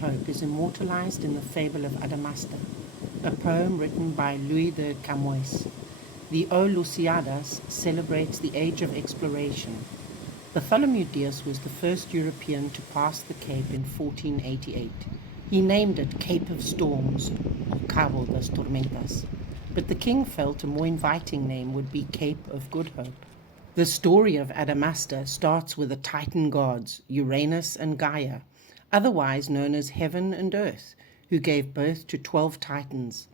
hope is immortalized in the fable of Adamastor, a poem written by Luís de Camões. The Lusíadas celebrates the age of exploration. Bartholomeu Dias was the first European to pass the Cape in 1488. He named it Cape of Storms, or Cabo das Tormentas, but the king felt a more inviting name would be Cape of Good Hope. The story of Adamastor starts with the Titan gods, Uranus and Gaia, otherwise known as Heaven and Earth, who gave birth to 12 Titans.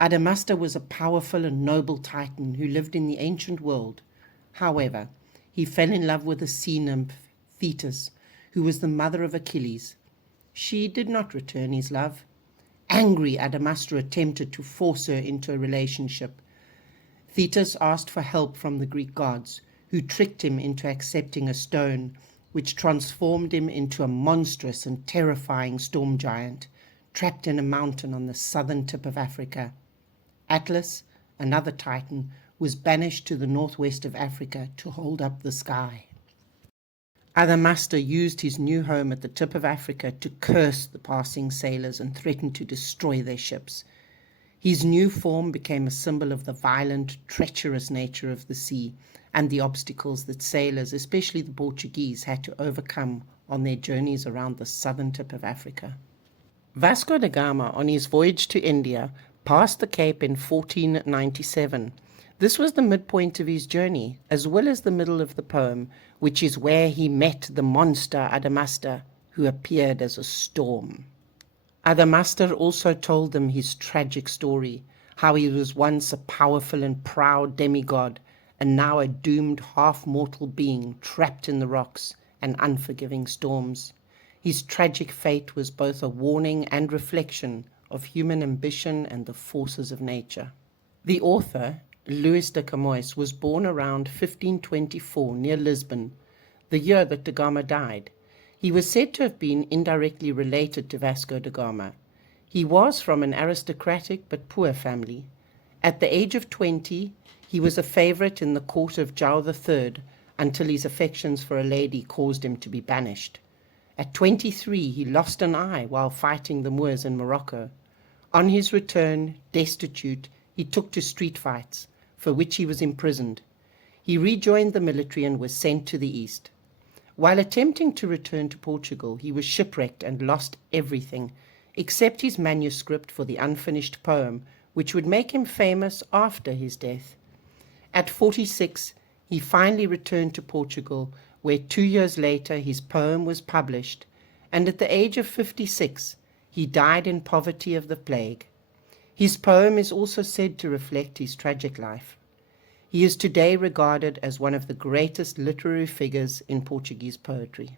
Adamastor was a powerful and noble Titan who lived in the ancient world. However, he fell in love with a sea nymph, Thetis, who was the mother of Achilles. She did not return his love. Angry, Adamastor attempted to force her into a relationship. Thetis asked for help from the Greek gods, who tricked him into accepting a stone, which transformed him into a monstrous and terrifying storm giant, trapped in a mountain on the southern tip of Africa. Atlas, another Titan, was banished to the northwest of Africa to hold up the sky. Adamastor used his new home at the tip of Africa to curse the passing sailors and threaten to destroy their ships. His new form became a symbol of the violent, treacherous nature of the sea and the obstacles that sailors, especially the Portuguese, had to overcome on their journeys around the southern tip of Africa. Vasco da Gama, on his voyage to India, passed the Cape in 1497. This was the midpoint of his journey, as well as the middle of the poem, which is where he met the monster Adamastor, who appeared as a storm. Adamastor also told them his tragic story, how he was once a powerful and proud demigod, and now a doomed half-mortal being trapped in the rocks and unforgiving storms. His tragic fate was both a warning and reflection of human ambition and the forces of nature. The author, Luís de Camões, was born around 1524 near Lisbon, the year that da Gama died. He was said to have been indirectly related to Vasco da Gama. He was from an aristocratic but poor family. At the age of 20, he was a favorite in the court of João III until his affections for a lady caused him to be banished. At 23, he lost an eye while fighting the Moors in Morocco. On his return, destitute, he took to street fights, for which he was imprisoned. He rejoined the military and was sent to the east. While attempting to return to Portugal, he was shipwrecked and lost everything, except his manuscript for the unfinished poem, which would make him famous after his death. At 46, he finally returned to Portugal, where 2 years later his poem was published, and at the age of 56, he died in poverty of the plague. His poem is also said to reflect his tragic life. He is today regarded as one of the greatest literary figures in Portuguese poetry.